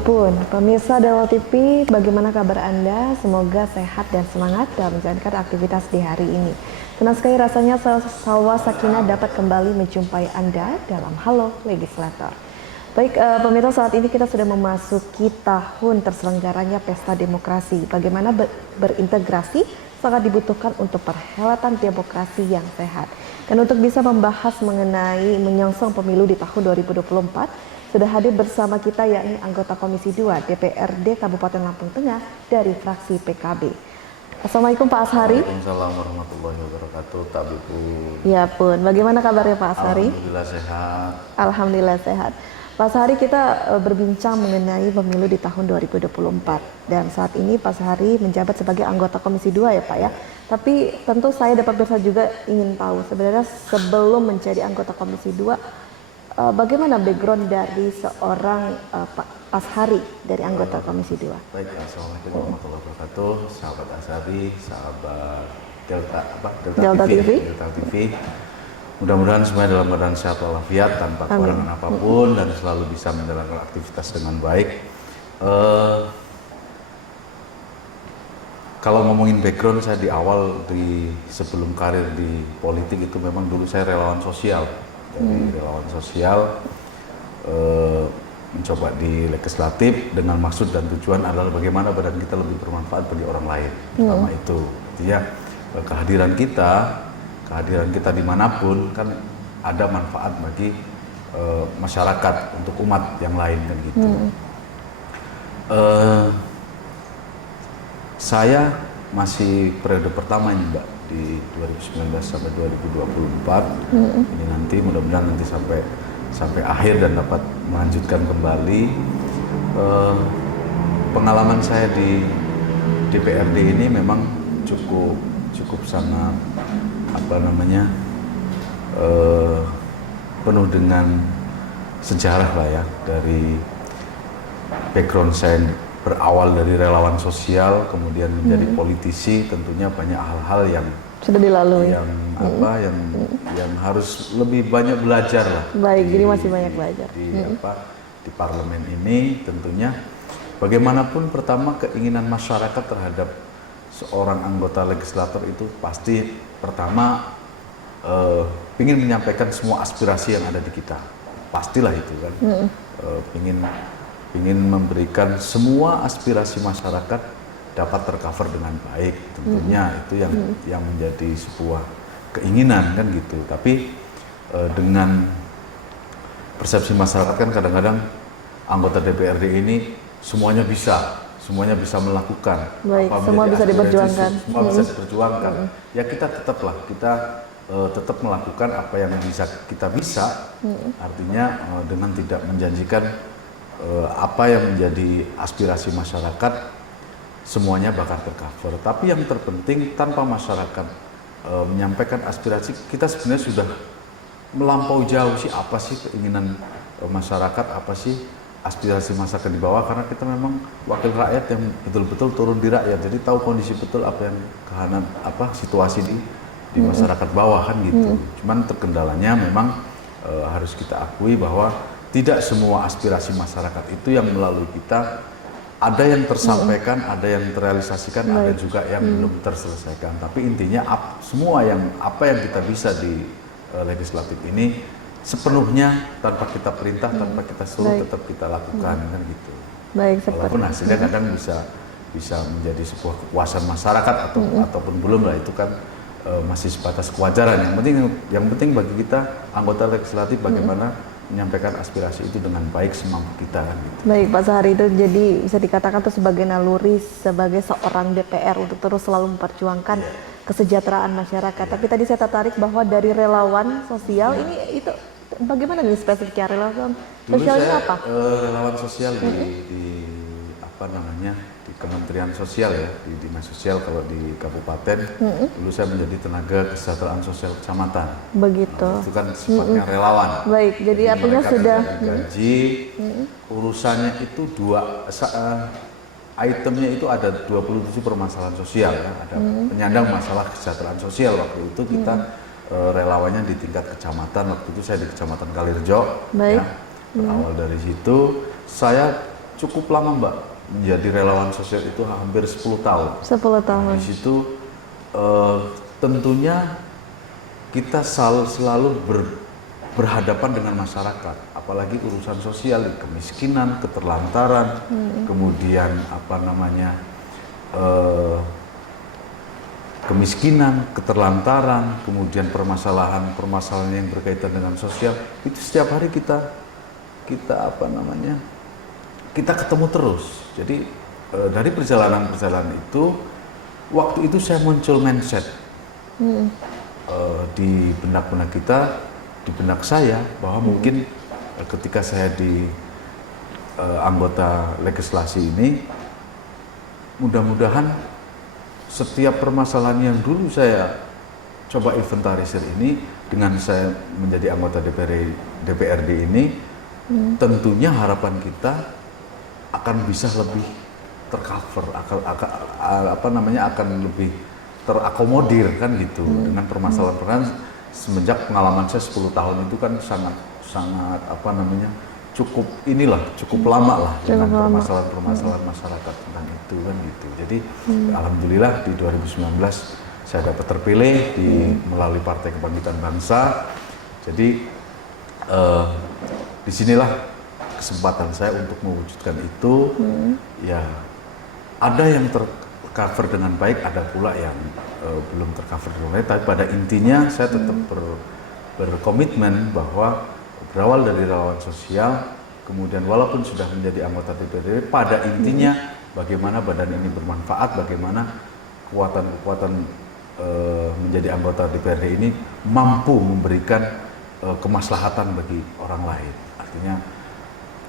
pun, pemirsa Dawal TV, bagaimana kabar Anda? Semoga sehat dan semangat dalam menjalankan aktivitas di hari ini. Senang sekali rasanya Salwa Sakinah dapat kembali menjumpai Anda dalam Halo Legislator. Baik, pemirsa, saat ini kita sudah memasuki tahun terselenggaranya Pesta Demokrasi. Bagaimana berintegrasi sangat dibutuhkan untuk perhelatan demokrasi yang sehat. Dan untuk bisa membahas mengenai menyongsong pemilu di tahun 2024, sudah hadir bersama kita yakni anggota Komisi 2 DPRD Kabupaten Lampung Tengah dari fraksi PKB. Assalamualaikum Pak Ashari. Waalaikumsalam warahmatullahi wabarakatuh. Tak Pun. Ya pun, bagaimana kabarnya Pak Ashari? Alhamdulillah sehat. Alhamdulillah sehat. Pak Ashari, kita berbincang mengenai pemilu di tahun 2024 dan saat ini Pak Ashari menjabat sebagai anggota Komisi 2 ya Pak ya. Tapi tentu saya dapat pemirsa juga ingin tahu sebenarnya sebelum menjadi anggota Komisi 2 bagaimana background dari seorang Pak Ashari dari anggota Komisi 2? Baik, assalamualaikum warahmatullahi wabarakatuh. Sahabat Ashari, sahabat Delta TV. Mudah-mudahan semuanya dalam keadaan sehat walafiat tanpa kekurangan apapun dan selalu bisa menjalankan aktivitas dengan baik. Kalau ngomongin background, saya di awal sebelum karir di politik itu memang dulu saya relawan sosial. Dari relawan sosial mencoba di legislatif dengan maksud dan tujuan adalah bagaimana badan kita lebih bermanfaat bagi orang lain. Pertama itu, artinya kehadiran kita dimanapun kan ada manfaat bagi masyarakat untuk umat yang lain kan gitu. Saya masih periode pertama ini Mbak, di 2019 sampai 2024. Ini nanti mudah-mudahan nanti sampai akhir dan dapat melanjutkan kembali. Pengalaman saya di DPRD ini memang cukup sangat penuh dengan sejarah lah ya. Dari background saya berawal dari relawan sosial, kemudian menjadi politisi, tentunya banyak hal-hal yang sudah dilalui, yang harus lebih banyak belajar lah. Baik, jadi masih banyak belajar di parlemen ini. Tentunya bagaimanapun, pertama keinginan masyarakat terhadap seorang anggota legislator itu pasti pertama ingin menyampaikan semua aspirasi yang ada di kita, pastilah itu kan. Ingin memberikan semua aspirasi masyarakat dapat tercover dengan baik, tentunya itu yang menjadi sebuah keinginan kan gitu. Tapi dengan persepsi masyarakat kan kadang-kadang anggota DPRD ini semuanya bisa melakukan. Baik, semua bisa diperjuangkan. Semua bisa diperjuangkan. Ya kita tetap melakukan apa yang kita bisa. Artinya dengan tidak menjanjikan apa yang menjadi aspirasi masyarakat semuanya bakal tercover. Tapi yang terpenting, tanpa masyarakat menyampaikan aspirasi, kita sebenarnya sudah melampaui jauh sih apa sih keinginan masyarakat, apa sih aspirasi masyarakat di bawah, karena kita memang wakil rakyat yang betul-betul turun di rakyat, jadi tahu kondisi betul apa yang situasi di masyarakat bawah kan gitu. Cuman terkendalanya memang harus kita akui bahwa tidak semua aspirasi masyarakat itu yang melalui kita, ada yang tersampaikan, ada yang terrealisasikan, ada juga yang belum terselesaikan. Tapi intinya apa yang kita bisa di legislatif ini sepenuhnya tanpa kita perintah, tanpa kita suruh, tetap kita lakukan kan gitu. Walaupun hasilnya kadang bisa menjadi sebuah kepuasan masyarakat ataupun belum lah, itu kan masih sebatas kewajaran. Yang penting bagi kita anggota legislatif bagaimana menyampaikan aspirasi itu dengan baik semampu kita kan gitu. Baik Pak Ashari, itu jadi bisa dikatakan itu sebagai naluri sebagai seorang DPR untuk terus selalu memperjuangkan kesejahteraan masyarakat. Tapi tadi saya tertarik bahwa dari relawan sosial ini itu bagaimana nih spesifiknya relawan sosial ini apa? Relawan sosial di Kementerian Sosial ya, di Dinas Sosial kalau di Kabupaten. Dulu saya menjadi tenaga kesejahteraan sosial kecamatan. Begitu. Itu kan sifatnya relawan. Baik, jadi artinya sudah gaji, urusannya itu itemnya itu ada 27 permasalahan sosial ya. Ada penyandang masalah kesejahteraan sosial. Waktu itu kita relawannya di tingkat kecamatan. Waktu itu saya di Kecamatan Kalirjo. Baik. Ya. Berawal dari situ saya cukup lama Mbak, menjadi relawan sosial itu hampir 10 tahun. 10 tahun. Di situ tentunya kita selalu berhadapan dengan masyarakat, apalagi urusan sosial, kemiskinan, keterlantaran, kemudian kemiskinan, keterlantaran, kemudian permasalahan yang berkaitan dengan sosial, itu setiap hari kita ketemu terus. Jadi dari perjalanan itu, waktu itu saya muncul mindset di benak-benak kita, di benak saya, bahwa mungkin ketika saya di anggota legislasi ini, mudah-mudahan setiap permasalahan yang dulu saya coba inventarisir ini, dengan saya menjadi anggota DPRD ini, tentunya harapan kita akan bisa lebih tercover, akan lebih terakomodir kan gitu, dengan permasalahan semenjak pengalaman saya 10 tahun itu kan sangat cukup lama lah dengan permasalahan masyarakat tentang itu kan gitu. Jadi alhamdulillah di 2019 saya dapat terpilih melalui Partai Kebangkitan Bangsa. Jadi disinilah kesempatan saya untuk mewujudkan itu. Ya, ada yang tercover dengan baik, ada pula yang belum tercover dengan baik. Tapi pada intinya saya tetap berkomitmen bahwa berawal dari relawan sosial, kemudian walaupun sudah menjadi anggota DPRD, pada intinya bagaimana badan ini bermanfaat, bagaimana kekuatan menjadi anggota DPRD ini mampu memberikan kemaslahatan bagi orang lain. Artinya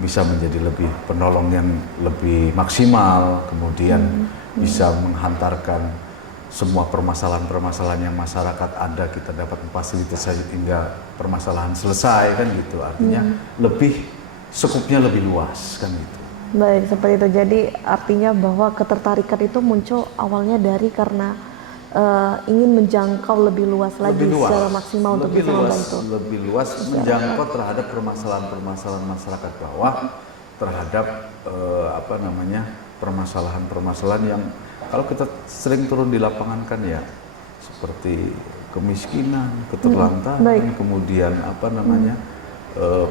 bisa menjadi lebih penolong yang lebih maksimal, kemudian bisa menghantarkan semua permasalahan-permasalahan yang masyarakat ada, kita dapat memfasilitasi hingga permasalahan selesai kan gitu. Artinya skupnya lebih luas kan gitu. Baik, seperti itu. Jadi artinya bahwa ketertarikan itu muncul awalnya dari karena ingin menjangkau lebih luas lagi secara maksimal untuk bisa membantu. Lebih luas menjangkau terhadap permasalahan-permasalahan masyarakat bawah, terhadap permasalahan-permasalahan yang kalau kita sering turun di lapangan kan ya, seperti kemiskinan, keterlantaran, kemudian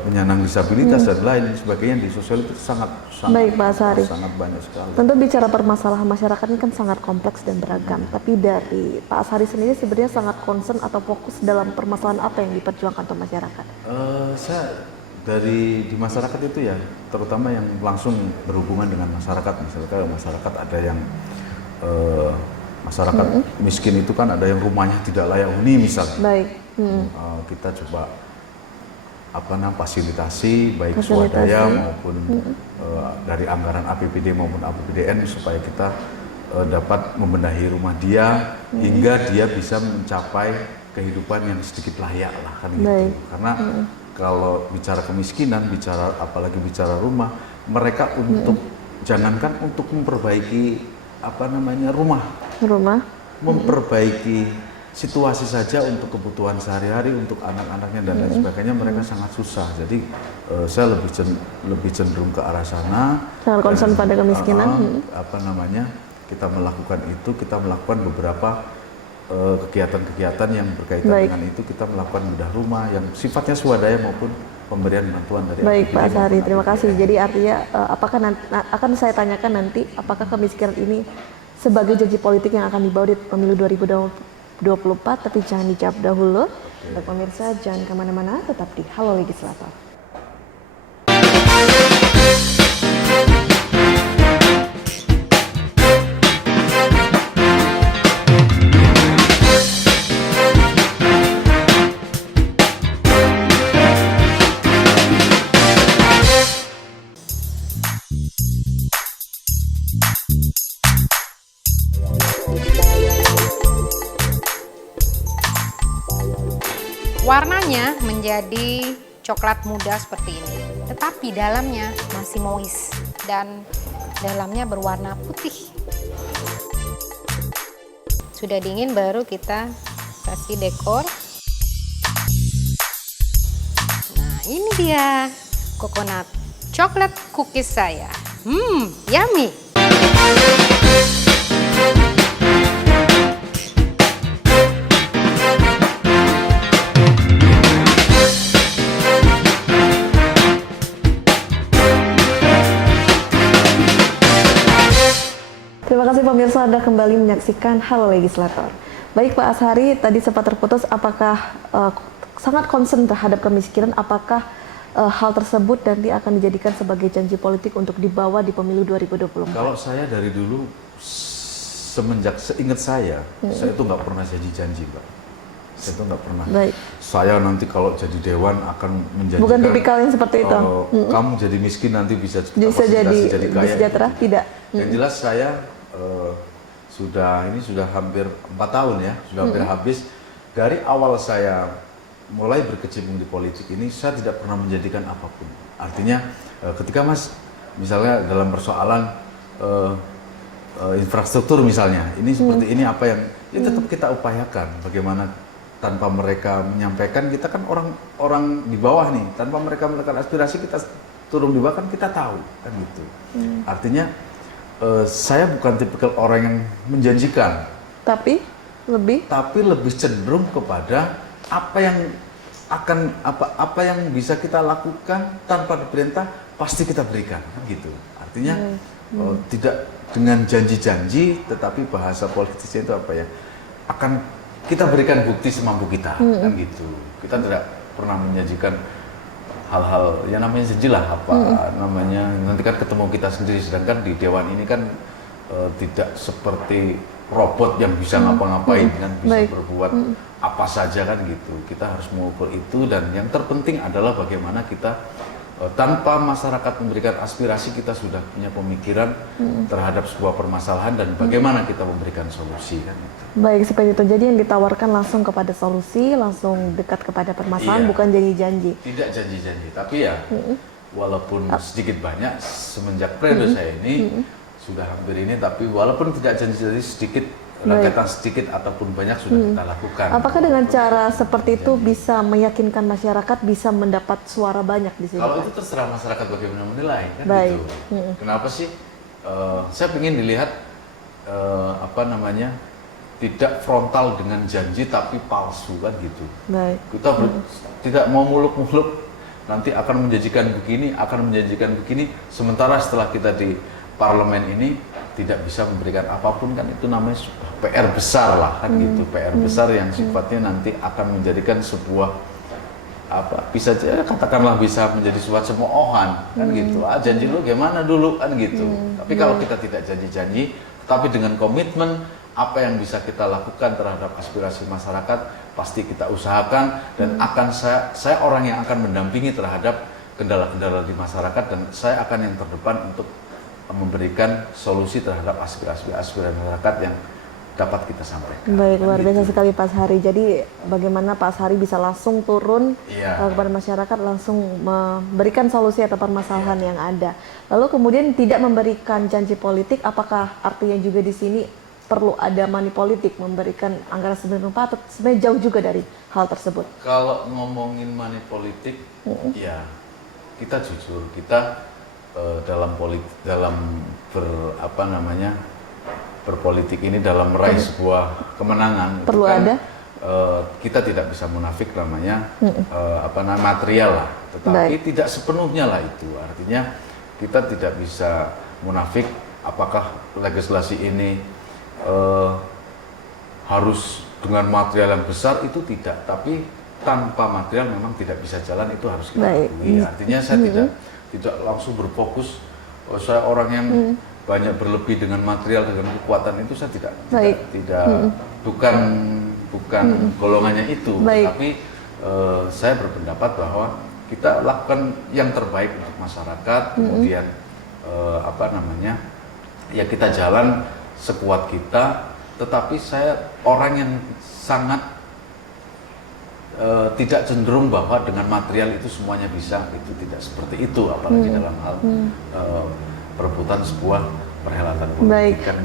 penyandang disabilitas dan lain sebagainya di sosial itu sangat Baik, Pak Ashari. Sangat banyak sekali. Tentu bicara permasalahan masyarakat ini kan sangat kompleks dan beragam. Tapi dari Pak Ashari sendiri sebenarnya sangat concern atau fokus dalam permasalahan apa yang diperjuangkan untuk masyarakat? Saya di masyarakat itu ya, terutama yang langsung berhubungan dengan masyarakat. Misalkan masyarakat ada yang masyarakat miskin itu kan ada yang rumahnya tidak layak huni misalnya. Baik. Kita coba fasilitasi baik swadaya maupun dari anggaran APBD maupun APBDN supaya kita dapat membenahi rumah dia hingga dia bisa mencapai kehidupan yang sedikit layak lah kan gitu. Karena kalau bicara kemiskinan, apalagi bicara rumah, mereka untuk jangankan untuk memperbaiki rumah, memperbaiki situasi saja untuk kebutuhan sehari-hari untuk anak-anaknya dan lain sebagainya, mereka sangat susah. Jadi saya lebih cenderung ke arah sana. Sangat concern pada kemiskinan. Kita melakukan beberapa kegiatan-kegiatan yang berkaitan dengan itu. Kita melakukan bedah rumah yang sifatnya swadaya maupun pemberian bantuan dari Baik Pak Ashari, terima kasih. Jadi artinya apakah akan saya tanyakan nanti apakah kemiskinan ini sebagai janji politik yang akan dibawa di pemilu 2024, tapi jangan dijawab dahulu. Untuk pemirsa jangan kemana-mana, tetap di Halo Legislator. Warnanya menjadi coklat muda seperti ini, tetapi dalamnya masih moist dan dalamnya berwarna putih. Sudah dingin baru kita kasih dekor. Nah, ini dia coconut coklat cookies saya. Yummy. Terima kasih pemirsa, Anda kembali menyaksikan Halo Legislator. Baik Pak Ashari, tadi sempat terputus, apakah sangat concern terhadap kemiskinan, apakah hal tersebut nanti akan dijadikan sebagai janji politik untuk dibawa di pemilu 2024? Kalau saya dari dulu, semenjak seingat saya itu nggak pernah janji-janji, Mbak. Saya itu nggak pernah. Baik. Saya nanti kalau jadi dewan akan menjanjikan. Bukan tipikal yang seperti itu. Kamu jadi miskin nanti bisa jadi kaya. sejahtera, gitu. tidak. Yang jelas saya sudah hampir 4 tahun ya, sudah hampir habis. Dari awal saya mulai berkecimpung di politik ini, saya tidak pernah menjadikan apapun. Artinya ketika Mas misalnya dalam persoalan infrastruktur misalnya, ini seperti ini apa yang tetap kita upayakan. Bagaimana tanpa mereka menyampaikan, kita kan orang di bawah nih, tanpa mereka melakukan aspirasi, kita turun di bawah kan kita tahu kan gitu. Artinya saya bukan tipikal orang yang menjanjikan, tapi lebih cenderung kepada apa yang bisa kita lakukan tanpa diperintah pasti kita berikan kan gitu. Artinya tidak dengan janji-janji, tetapi bahasa politisnya itu apa ya, akan kita berikan bukti semampu kita kan gitu. Kita tidak pernah menjanjikan hal-hal yang namanya janji lah, namanya nanti kan ketemu kita sendiri, sedangkan di dewan ini kan tidak seperti robot yang bisa ngapa-ngapain kan, bisa berbuat apa saja kan gitu. Kita harus mengukur itu, dan yang terpenting adalah bagaimana kita tanpa masyarakat memberikan aspirasi, kita sudah punya pemikiran terhadap sebuah permasalahan dan bagaimana kita memberikan solusi kan gitu. Baik, seperti itu. Jadi yang ditawarkan langsung kepada solusi, langsung dekat kepada permasalahan, bukan janji-janji. Tidak janji-janji, tapi ya walaupun sedikit banyak semenjak periode saya ini sudah hampir ini, tapi walaupun tidak janji-janji, sedikit rakyatan sedikit ataupun banyak sudah kita lakukan. Apakah dengan cara seperti itu bisa meyakinkan masyarakat bisa mendapat suara banyak di sini? Kalau itu terserah masyarakat bagaimana menilai kan gitu. Kenapa sih? Saya ingin dilihat tidak frontal dengan janji tapi palsu kan gitu. Baik. Kita tidak mau muluk-muluk nanti akan menjanjikan begini, sementara setelah kita di parlemen ini tidak bisa memberikan apapun, kan itu namanya PR besar lah kan gitu. PR besar yang sifatnya nanti akan menjadikan sebuah bisa katakanlah bisa menjadi sebuah cemoohan kan gitu. Janji lu gimana dulu kan gitu. Tapi kalau kita tidak janji-janji, tapi dengan komitmen apa yang bisa kita lakukan terhadap aspirasi masyarakat pasti kita usahakan, dan akan saya orang yang akan mendampingi terhadap kendala-kendala di masyarakat, dan saya akan yang terdepan untuk memberikan solusi terhadap aspirasi masyarakat yang dapat kita sampaikan. Baik, luar biasa sekali Pak Ashari. Jadi bagaimana Pak Ashari bisa langsung turun kepada masyarakat, langsung memberikan solusi atau permasalahan yang ada. Lalu kemudian tidak memberikan janji politik, apakah artinya juga di sini perlu ada money politik, memberikan anggaran 94, atau sebenarnya jauh juga dari hal tersebut? Kalau ngomongin money politik, ya kita jujur, kita berpolitik ini dalam meraih sebuah kemenangan perlu kan, ada kita tidak bisa munafik namanya material lah, tetapi tidak sepenuhnya lah itu. Artinya kita tidak bisa munafik apakah legislasi ini harus dengan material yang besar, itu tidak, tapi tanpa material memang tidak bisa jalan, itu harus kita akui. Artinya saya tidak langsung berfokus, saya orang yang banyak berlebih dengan material, dengan kekuatan itu, saya tidak bukan golongannya itu. Tapi saya berpendapat bahwa kita lakukan yang terbaik untuk masyarakat, kemudian ya kita jalan sekuat kita, tetapi saya orang yang sangat tidak cenderung bahwa dengan material itu semuanya bisa, itu tidak seperti itu, apalagi dalam hal perebutan sebuah perhelatan politik. Baik, kan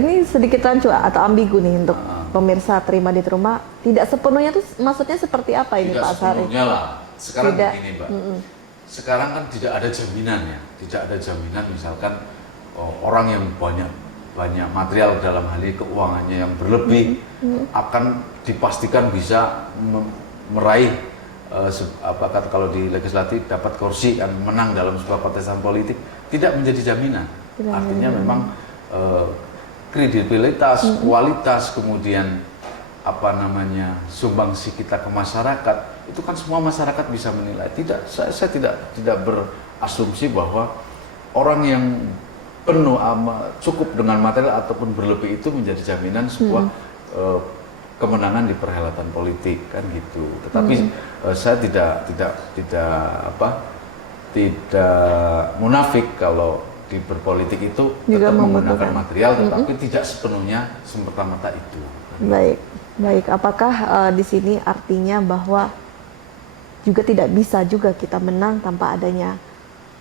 ini sedikit rancu atau ambigu nih untuk pemirsa Terima di Rumah. Tidak sepenuhnya tuh maksudnya seperti apa ini Pak Ashari? Tidak sepenuhnya lah. Sekarang begini Mbak, sekarang kan tidak ada jaminan ya, tidak ada jaminan misalkan orang yang banyak material dalam hal ini keuangannya yang berlebih akan dipastikan bisa meraih kalau di legislatif dapat kursi dan menang dalam sebuah kontestan politik, tidak menjadi jaminan. Artinya memang kredibilitas, kualitas, kemudian sumbangsi kita ke masyarakat, itu kan semua masyarakat bisa menilai. Saya tidak berasumsi bahwa orang yang penuh cukup dengan material ataupun berlebih itu menjadi jaminan sebuah kemenangan di perhelatan politik, kan gitu. Tetapi saya tidak munafik kalau di berpolitik itu juga tetap menggunakan membutuhkan material, tetapi tidak sepenuhnya semata-mata itu. Baik. Apakah di sini artinya bahwa juga tidak bisa juga kita menang tanpa adanya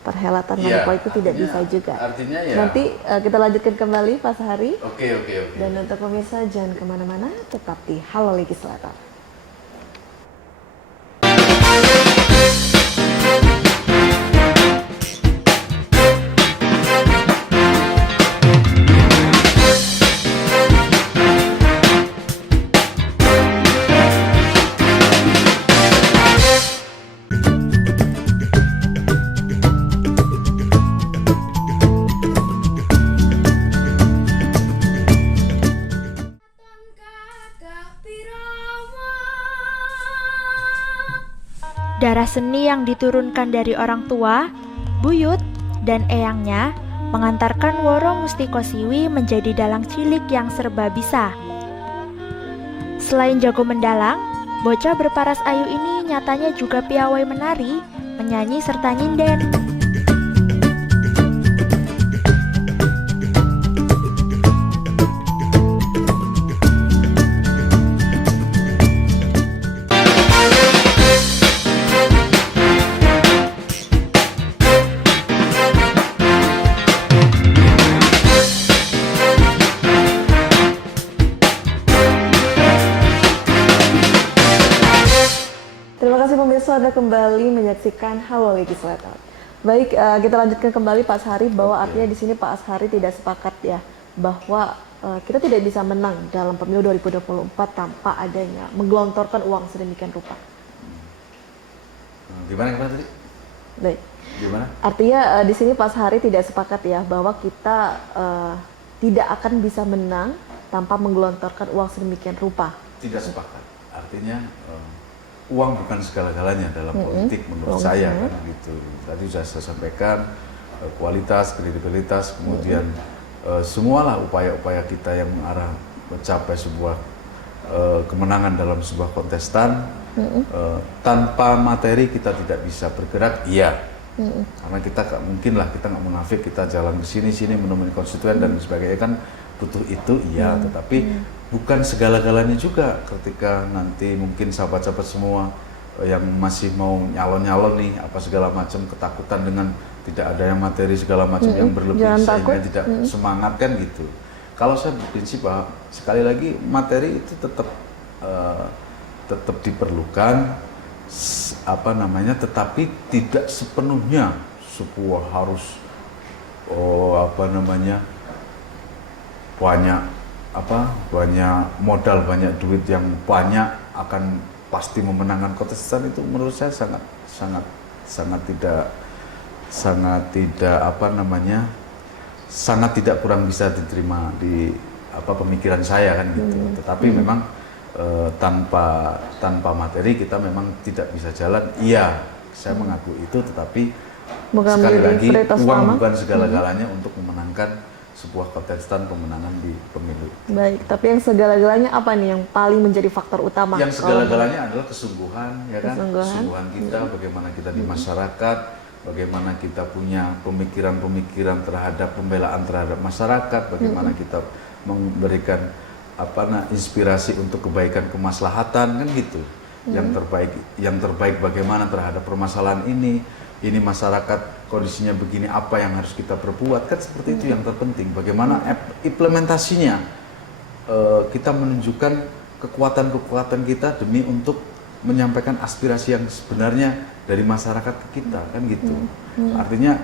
perhelatan money point, itu tidak bisa juga. Artinya ya. Nanti kita lanjutkan kembali Pak Sahari. Oke. Dan untuk pemirsa jangan kemana-mana, tetap di Halo Legislator. Darah seni yang diturunkan dari orang tua, buyut, dan eyangnya mengantarkan Woro Mustiko Siwi menjadi dalang cilik yang serba bisa. Selain jago mendalang, bocah berparas ayu ini nyatanya juga piawai menari, menyanyi serta nyinden. Terima kasih pemirsa, Anda kembali menyaksikan Halo Legislator. Baik, kita lanjutkan kembali Pak Ashari, bahwa artinya di sini Pak Ashari tidak sepakat ya bahwa kita tidak bisa menang dalam pemilu 2024 tanpa adanya menggelontorkan uang sedemikian rupa. Gimana tadi? Baik. Gimana? Artinya di sini Pak Ashari tidak sepakat ya bahwa kita tidak akan bisa menang tanpa menggelontorkan uang sedemikian rupa. Tidak sepakat. Artinya uang bukan segala-galanya dalam politik menurut saya, kan gitu. Tadi sudah saya sampaikan kualitas, kredibilitas, kemudian semualah upaya-upaya kita yang mengarah mencapai sebuah kemenangan dalam sebuah kontestan. Tanpa materi kita tidak bisa bergerak, iya. Karena kita mungkin lah, kita nggak munafik, kita jalan ke sini menemui konstituen dan sebagainya, kan butuh itu, iya. Tetapi bukan segala-galanya juga. Ketika nanti mungkin sahabat-sahabat semua yang masih mau nyalon-nyalon nih, apa segala macam, ketakutan dengan tidak ada yang materi segala macam yang berlebih, sehingga tidak semangat, kan gitu. Kalau saya berprinsip bahwa sekali lagi materi itu tetap diperlukan, tetapi tidak sepenuhnya sebuah harus banyak modal, banyak duit yang banyak akan pasti memenangkan kontestan. Itu menurut saya sangat tidak kurang bisa diterima di pemikiran saya, kan gitu. Tetapi memang tanpa materi kita memang tidak bisa jalan. Iya, saya mengaku itu, tetapi sekali lagi uang bukan segala-galanya untuk memenangkan sebuah kontestan pemenangan di pemilu. Baik, tapi yang segala-galanya apa nih yang paling menjadi faktor utama? Yang segala-galanya adalah kesungguhan, ya kan? Kesungguhan kita, bagaimana kita di masyarakat, bagaimana kita punya pemikiran-pemikiran terhadap pembelaan terhadap masyarakat, bagaimana kita memberikan inspirasi untuk kebaikan kemaslahatan, kan gitu. Yang terbaik bagaimana terhadap permasalahan ini masyarakat kondisinya begini, apa yang harus kita perbuat, kan seperti itu yang terpenting. Bagaimana implementasinya, kita menunjukkan kekuatan-kekuatan kita demi untuk menyampaikan aspirasi yang sebenarnya dari masyarakat ke kita, kan gitu. Artinya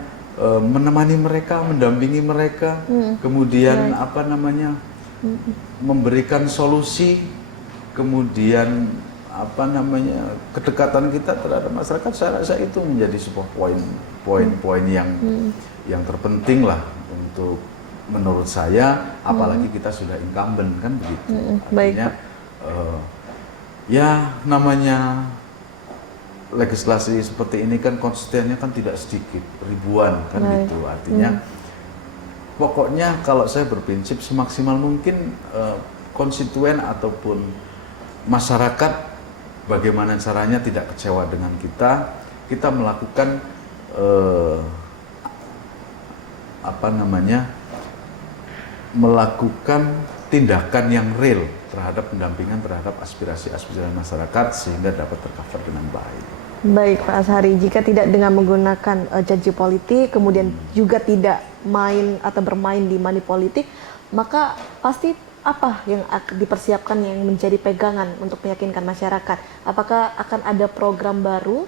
menemani mereka, mendampingi mereka, kemudian apa namanya, memberikan solusi, kemudian apa namanya, kedekatan kita terhadap masyarakat. Saya rasa itu menjadi sebuah poin-poin yang terpenting lah untuk menurut saya, apalagi kita sudah incumbent, kan begitu. Artinya ya namanya legislasi seperti ini kan konstituennya kan tidak sedikit, ribuan kan gitu. Artinya pokoknya kalau saya berprinsip semaksimal mungkin konstituen ataupun masyarakat bagaimana caranya tidak kecewa dengan kita melakukan apa namanya, melakukan tindakan yang real terhadap pendampingan terhadap aspirasi-aspirasi masyarakat sehingga dapat tercover dengan baik. Baik Pak Ashari, jika tidak dengan menggunakan janji politik, kemudian juga tidak main atau bermain di money politik, maka pasti apa yang dipersiapkan yang menjadi pegangan untuk meyakinkan masyarakat? Apakah akan ada program baru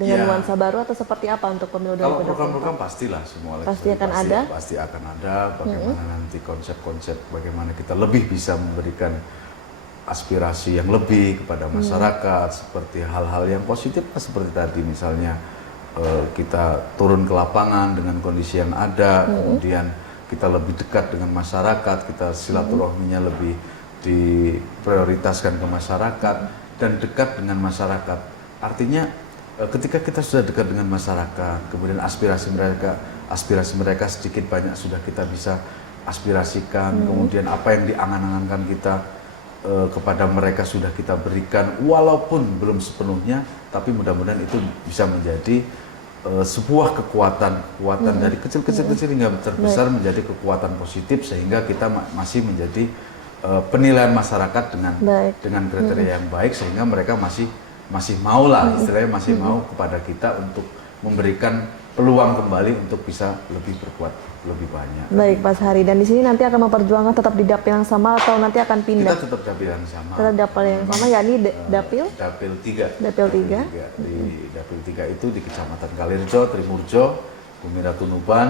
dengan nuansa baru atau seperti apa untuk pemilu 2024? Kalau program-program pastilah semua pasti akan ada. Pasti akan ada. Bagaimana nanti konsep-konsep, bagaimana kita lebih bisa memberikan aspirasi yang lebih kepada masyarakat, seperti hal-hal yang positif, seperti tadi misalnya kita turun ke lapangan dengan kondisi yang ada, kemudian kita lebih dekat dengan masyarakat, kita silaturahminya lebih diprioritaskan ke masyarakat dan dekat dengan masyarakat. Artinya ketika kita sudah dekat dengan masyarakat, kemudian aspirasi mereka sedikit banyak sudah kita bisa aspirasikan, kemudian apa yang diangan-angankan kita kepada mereka sudah kita berikan, walaupun belum sepenuhnya, tapi mudah-mudahan itu bisa menjadi sebuah kekuatan dari kecil-kecil hingga terbesar menjadi kekuatan positif, sehingga kita masih menjadi penilaian masyarakat dengan kriteria yang baik, sehingga mereka masih mau lah, istilahnya masih mau kepada kita untuk memberikan peluang kembali untuk bisa lebih berbuat lebih banyak. Baik Pak Ashari, dan di sini nanti akan memperjuangkan tetap di dapil yang sama atau nanti akan pindah? Kita tetap dapil yang sama. Tetap dapil yang sama, yakni dapil? Dapil 3. Dapil 3. Di dapil 3 itu di Kecamatan Kalirjo, Trimurjo, Gumiratunuban,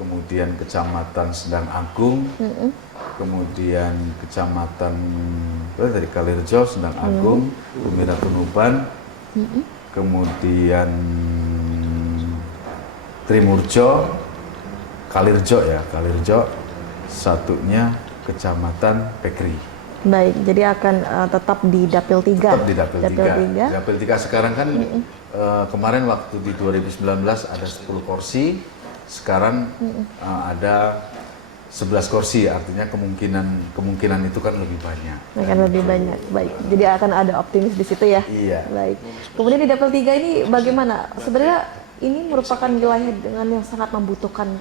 kemudian Kecamatan Sendang Agung, kemudian Kecamatan dari Kalirjo, Sendang Agung, Gumiratunuban, kemudian Trimurjo, Kalirjo, satunya Kecamatan Pekri. Baik, jadi akan tetap di dapil 3. Tetap di dapil 3. Dapil 3 sekarang kan kemarin waktu di 2019 ada 10 kursi, sekarang ada 11 kursi, artinya kemungkinan itu kan lebih banyak. Akan lebih banyak, baik. Jadi akan ada optimis di situ ya. Iya. Baik. Kemudian di dapil 3 ini bagaimana? Sebenarnya ini merupakan wilayah dengan yang sangat membutuhkan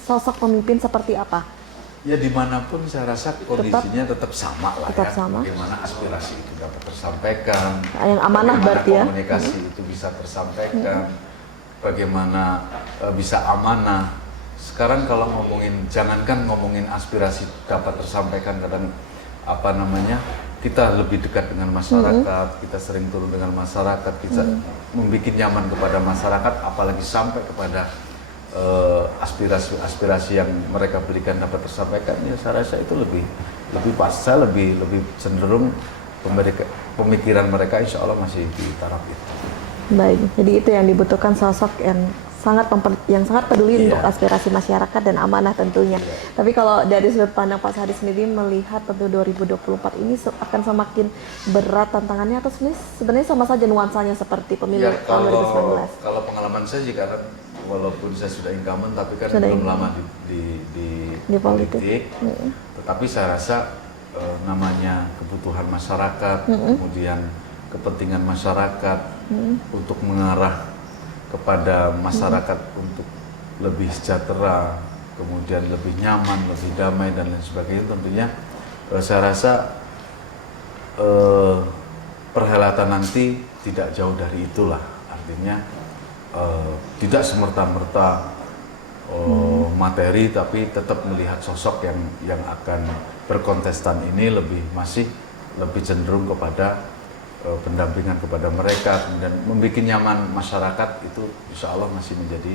sosok pemimpin seperti apa? Ya dimanapun saya rasa kondisinya tetap sama lah, tetap ya. sama. Bagaimana aspirasi itu dapat tersampaikan, Yang amanah berarti ya. Komunikasi itu bisa tersampaikan, bagaimana bisa amanah. Sekarang kalau jangankan ngomongin aspirasi dapat tersampaikan, kadang apa namanya, kita lebih dekat dengan masyarakat, kita sering turun dengan masyarakat, kita membuat nyaman kepada masyarakat, apalagi sampai kepada aspirasi yang mereka berikan dapat tersampaikan. Ya saya rasa itu lebih pas, saya lebih cenderung pemikiran mereka insya Allah masih di taraf itu. Baik, jadi itu yang dibutuhkan, sosok yang sangat peduli untuk aspirasi masyarakat dan amanah tentunya. Tapi kalau dari sudut pandang Pak Ashari sendiri melihat tentu 2024 ini akan semakin berat tantangannya, atau sebenarnya sama saja nuansanya seperti pemilu tahun 2019? Kalau pengalaman saya sih, karena walaupun saya sudah incumbent tapi kan belum lama di politik, tetapi saya rasa namanya kebutuhan masyarakat, kemudian kepentingan masyarakat untuk mengarah kepada masyarakat untuk lebih sejahtera, kemudian lebih nyaman, lebih damai dan lain sebagainya, tentunya saya rasa perhelatan nanti tidak jauh dari itulah. Artinya tidak semerta-merta materi, tapi tetap melihat sosok yang akan berkontestan ini masih lebih cenderung kepada pendampingan kepada mereka, kemudian membuat nyaman masyarakat, itu insya Allah masih menjadi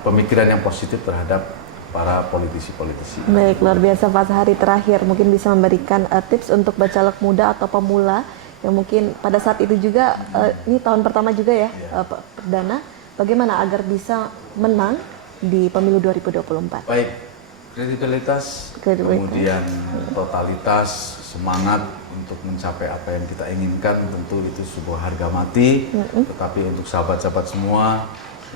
pemikiran yang positif terhadap para politisi-politisi. Baik, luar biasa Pak Sahari. Terakhir mungkin bisa memberikan tips untuk bacalek muda atau pemula yang mungkin pada saat itu juga ini tahun pertama juga ya, perdana, bagaimana agar bisa menang di pemilu 2024? Baik, kredibilitas, kemudian totalitas, semangat untuk mencapai apa yang kita inginkan, tentu itu sebuah harga mati. Tetapi untuk sahabat-sahabat semua,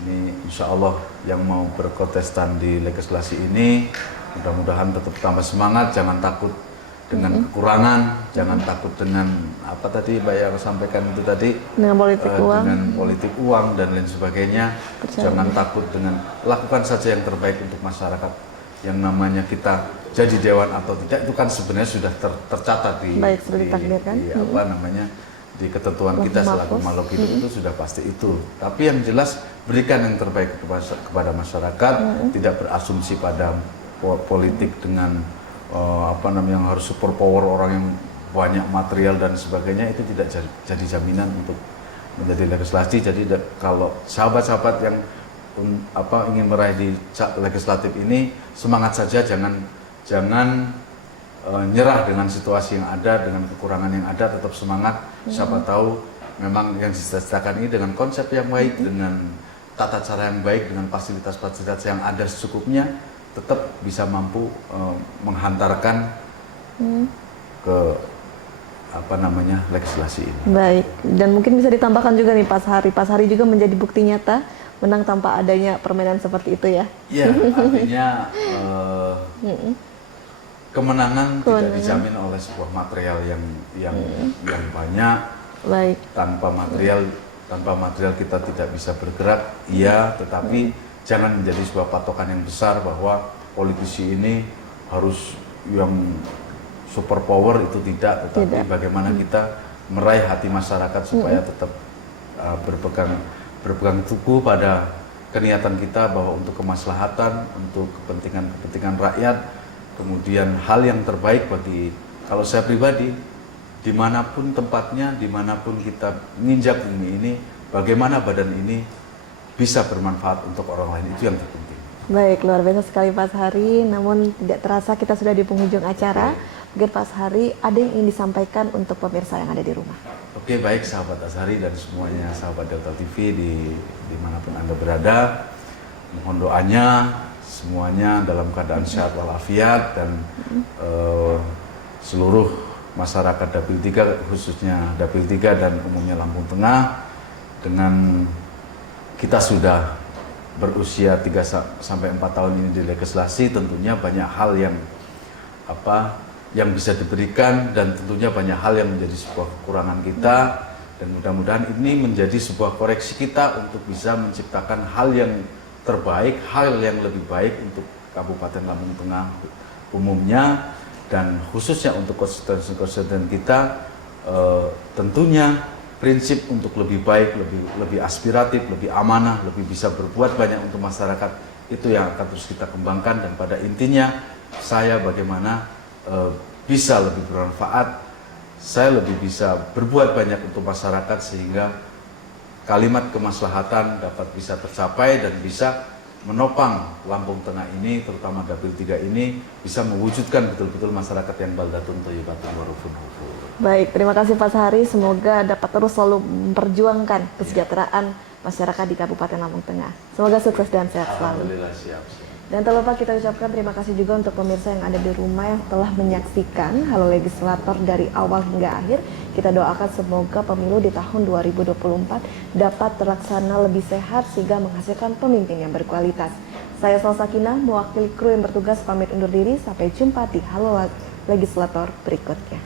ini insya Allah yang mau berkontestan di legislasi ini, mudah-mudahan tetap tambah semangat, jangan takut dengan kekurangan, jangan takut dengan apa tadi Mbak yang sampaikan itu tadi, dengan politik uang dan lain sebagainya. Jangan takut dengan, lakukan saja yang terbaik untuk masyarakat. Yang namanya kita jadi dewan atau tidak itu kan sebenarnya sudah tercatat di di ketentuan kita selaku makhluk hidup, itu sudah pasti itu. Tapi yang jelas berikan yang terbaik kepada masyarakat, tidak berasumsi pada politik dengan yang harus super power, orang yang banyak material dan sebagainya, itu tidak jadi jaminan untuk menjadi legislasi. Jadi kalau sahabat-sahabat yang ingin meraih di legislatif ini, semangat saja, jangan nyerah dengan situasi yang ada, dengan kekurangan yang ada, tetap semangat. Siapa tahu memang yang dicita-citakan ini dengan konsep yang baik, dengan tata cara yang baik, dengan fasilitas-fasilitas yang ada secukupnya, tetap bisa mampu menghantarkan ke legislasi ini. Baik, dan mungkin bisa ditambahkan juga nih Pak Sahari juga menjadi bukti nyata menang tanpa adanya permainan seperti itu ya. Iya, artinya kemenangan tidak dijamin oleh sebuah material yang banyak. Baik. Tanpa material kita tidak bisa bergerak. Iya, tetapi jangan menjadi sebuah patokan yang besar bahwa politisi ini harus yang super power, itu tidak. Tetapi bagaimana kita meraih hati masyarakat supaya tetap berpegang teguh pada keniatan kita bahwa untuk kemaslahatan, untuk kepentingan rakyat, kemudian hal yang terbaik bagi, kalau saya pribadi, dimanapun tempatnya, dimanapun kita menginjak bumi ini, bagaimana badan ini bisa bermanfaat untuk orang lain, itu yang terpenting. Baik, luar biasa sekali Pak Sahari. Namun tidak terasa kita sudah di penghujung acara. Mungkin Pak Sahari ada yang ingin disampaikan untuk pemirsa yang ada di rumah. Oke, baik sahabat Azhari dan semuanya sahabat Delta TV dimanapun Anda berada, mohon doanya semuanya dalam keadaan sehat walafiat, dan seluruh masyarakat Dapil 3, khususnya Dapil 3 dan umumnya Lampung Tengah, dengan kita sudah berusia 3-4 tahun ini di legislasi, tentunya banyak hal yang bisa diberikan, dan tentunya banyak hal yang menjadi sebuah kekurangan kita, dan mudah-mudahan ini menjadi sebuah koreksi kita untuk bisa menciptakan hal yang terbaik, hal yang lebih baik untuk Kabupaten Lampung Tengah umumnya, dan khususnya untuk konstituen kita. Tentunya prinsip untuk lebih baik, lebih aspiratif, lebih amanah, lebih bisa berbuat banyak untuk masyarakat, itu yang akan terus kita kembangkan. Dan pada intinya saya bagaimana bisa lebih bermanfaat, saya lebih bisa berbuat banyak untuk masyarakat, sehingga kalimat kemaslahatan dapat bisa tercapai dan bisa menopang Lampung Tengah ini, terutama Dapil 3 ini, bisa mewujudkan betul-betul masyarakat yang baldatun thayyibatun wa rufun ghafur. Baik, terima kasih Pak Sahari. Semoga dapat terus selalu memperjuangkan kesejahteraan masyarakat di Kabupaten Lampung Tengah. Semoga sukses dan sehat selalu. Alhamdulillah, siap. Dan tak lupa kita ucapkan terima kasih juga untuk pemirsa yang ada di rumah yang telah menyaksikan Halo Legislator dari awal hingga akhir. Kita doakan semoga pemilu di tahun 2024 dapat terlaksana lebih sehat sehingga menghasilkan pemimpin yang berkualitas. Saya Salsa Sakinah, mewakili kru yang bertugas pamit undur diri. Sampai jumpa di Halo Legislator berikutnya.